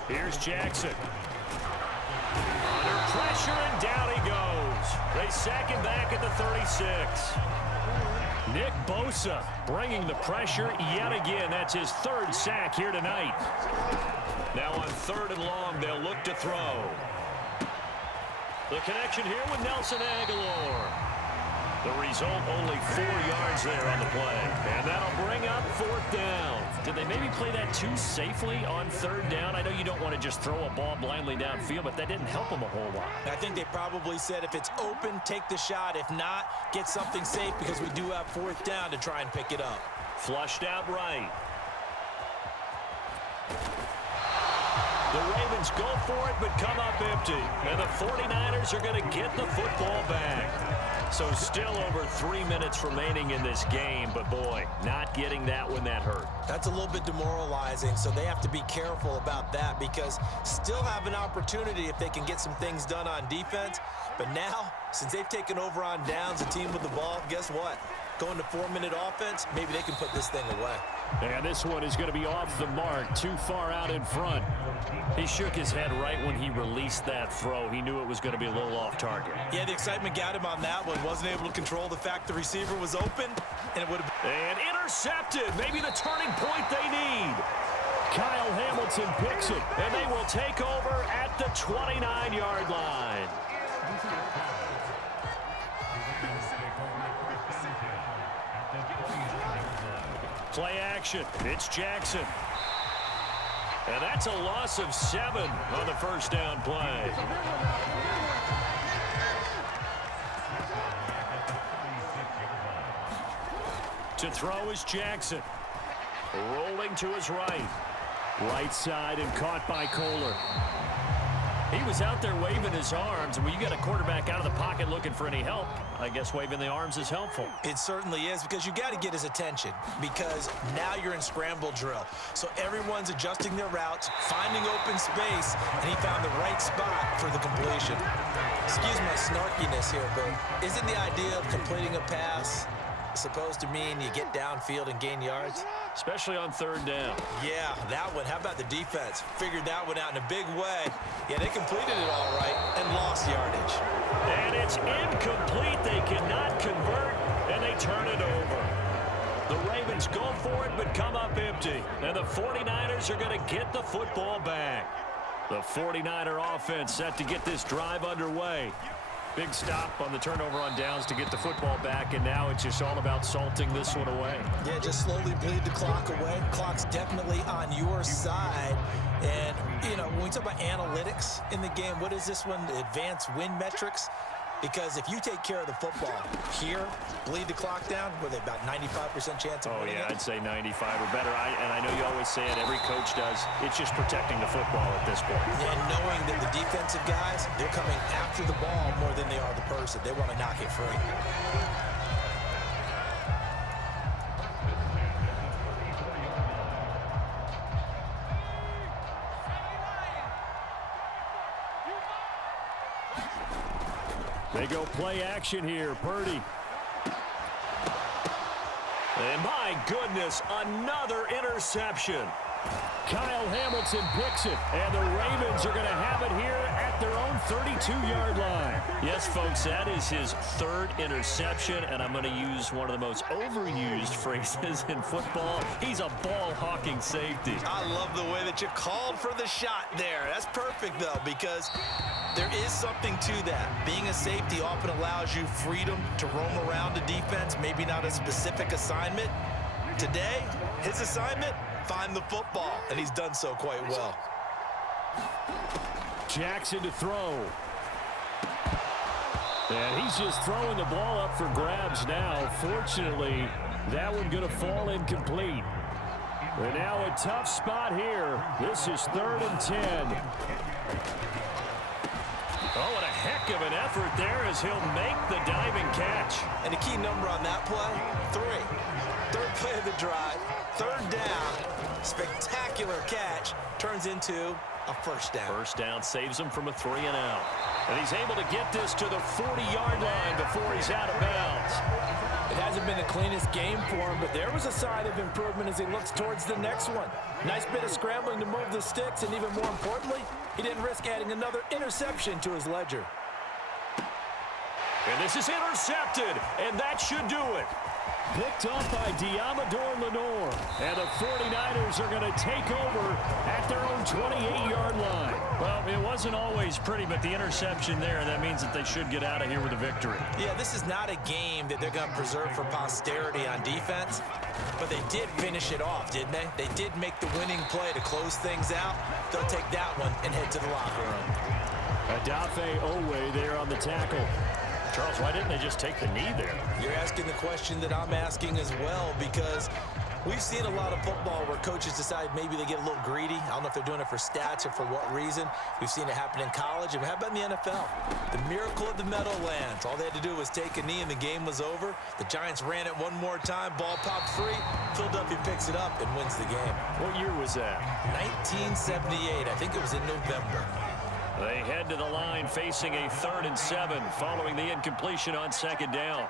Here's Jackson. Under pressure, and down he goes. They sack him back at the 36. Nick Bosa bringing the pressure yet again. That's his 3rd sack here tonight. Now on 3rd and long, they'll look to throw. The connection here with Nelson Agholor. The result, only 4 yards there on the play. And that'll bring up 4th down. Did they maybe play that too safely on 3rd down? I know you don't want to just throw a ball blindly downfield, but that didn't help them a whole lot. I think they probably said if it's open, take the shot. If not, get something safe because we do have 4th down to try and pick it up. Flushed out right. The Ravens go for it, but come up empty. And the 49ers are going to get the football back. So still over 3 minutes remaining in this game, but boy, not getting that when that hurt. That's a little bit demoralizing, so they have to be careful about that because still have an opportunity if they can get some things done on defense. But now, since they've taken over on downs, the team with the ball, guess what? Going to 4-minute offense, maybe they can put this thing away. And this one is going to be off the mark, too far out in front. He shook his head right when he released that throw. He knew it was going to be a little off target. Yeah, the excitement got him on that one. Wasn't able to control the fact the receiver was open, and it would have been. And intercepted. Maybe the turning point they need. Kyle Hamilton picks it, and they will take over at the 29-yard line. Play action. It's Jackson. And that's a loss of 7 on the 1st down play. To throw is Jackson. Rolling to his right. Right side and caught by Kohler. He was out there waving his arms, and when you got a quarterback out of the pocket looking for any help, I guess waving the arms is helpful. It certainly is because you got to get his attention because now you're in scramble drill. So everyone's adjusting their routes, finding open space, and he found the right spot for the completion. Excuse my snarkiness here, but isn't the idea of completing a pass supposed to mean you get downfield and gain yards? Especially on third down. Yeah, that one. How about the defense? Figured that one out in a big way. Yeah, they completed it all right and lost yardage. And it's incomplete. They cannot convert, and they turn it over. The Ravens go for it, but come up empty. And the 49ers are going to get the football back. The 49er offense set to get this drive underway. Big stop on the turnover on downs to get the football back, and now it's just all about salting this one away. Yeah, just slowly bleed the clock away. Clock's definitely on your side. And, you know, when we talk about analytics in the game, what is this one? The advanced win metrics? Because if you take care of the football here, bleed the clock down, were they about 95% chance of winning it? I'd say 95 or better. And I know you always say it, every coach does. It's just protecting the football at this point. And knowing that the defensive guys, they're coming after the ball more than they are the person. They want to knock it free. They go play action here. Purdy. And my goodness, another interception. Kyle Hamilton picks it, and the Ravens are going to have it here at their own 32-yard line. Yes, folks, that is his third interception, and I'm going to use one of the most overused phrases in football. He's a ball-hawking safety. I love the way that you called for the shot there. That's perfect, though, because there is something to that. Being a safety often allows you freedom to roam around the defense, maybe not a specific assignment. Today, his assignment, find the football, and he's done so quite well. Jackson to throw. And he's just throwing the ball up for grabs now. Fortunately, that one going to fall incomplete. And now a tough spot here. This is 3rd and 10. Oh, and a heck of an effort there as he'll make the diving catch. And the key number on that play, 3. Third play of the drive, 3rd down, spectacular catch, turns into a first down. First down saves him from a 3-and-out. And he's able to get this to the 40-yard line before he's out of bounds. It hasn't been the cleanest game for him, but there was a sign of improvement as he looks towards the next one. Nice bit of scrambling to move the sticks, and even more importantly, he didn't risk adding another interception to his ledger. And this is intercepted, and that should do it. Picked up by Diamador Lenore. And the 49ers are going to take over at their own 28-yard line. Well, it wasn't always pretty, but the interception there, that means that they should get out of here with a victory. Yeah, this is not a game that they're going to preserve for posterity on defense, but they did finish it off, didn't they? They did make the winning play to close things out. They'll take that one and head to the locker room. Odafe Owe there on the tackle. Charles, why didn't they just take the knee there? You're asking the question that I'm asking as well, because we've seen a lot of football where coaches decide maybe they get a little greedy. I don't know if they're doing it for stats or for what reason. We've seen it happen in college, and how about in the NFL? The miracle of the Meadowlands. All they had to do was take a knee, and the game was over. The Giants ran it one more time. Ball popped free. Philadelphia picks it up and wins the game. What year was that? 1978. I think it was in November. They head to the line facing a 3rd and 7 following the incompletion on 2nd down.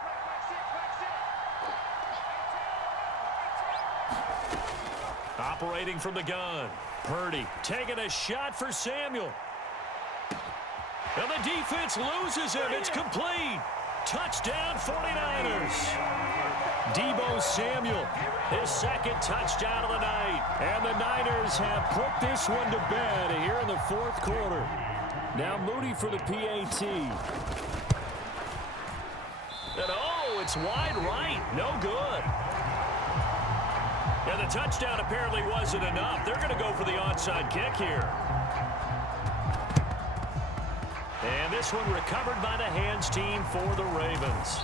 Operating from the gun. Purdy taking a shot for Samuel. And the defense loses him. It's complete. Touchdown 49ers. Deebo Samuel, his 2nd touchdown of the night. And the Niners have put this one to bed here in the 4th quarter. Now Moody for the PAT. And oh, it's wide right. No good. And the touchdown apparently wasn't enough. They're going to go for the onside kick here. And this one recovered by the hands team for the Ravens.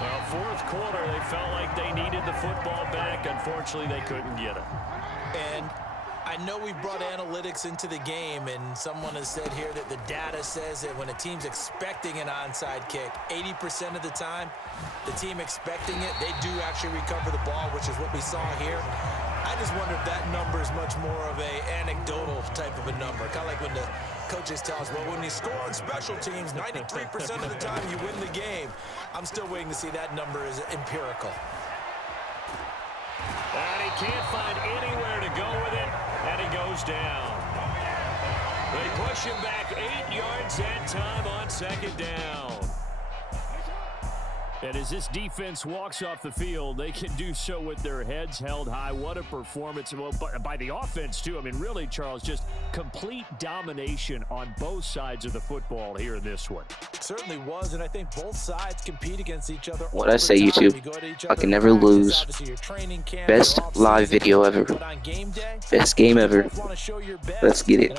Well, 4th quarter, they felt like they needed the football back. Unfortunately, they couldn't get it. And I know we brought analytics into the game, and someone has said here that the data says that when a team's expecting an onside kick, 80% of the time, the team expecting it, they do actually recover the ball, which is what we saw here. I just wonder if that number is much more of a anecdotal type of a number. Kind of like when the coaches tell us, well, when you score on special teams, 93% of the time you win the game. I'm still waiting to see that number is empirical. And he can't find anywhere to go with it, and he goes down. They push him back 8 yards that time on second down. And as this defense walks off the field, they can do so with their heads held high. What a performance by the offense, too. I mean, really, Charles, just complete domination on both sides of the football here in this one. It certainly was, and I think both sides compete against each other. What I say, YouTube, I can never lose. Best live video ever. Best game ever. Let's get it.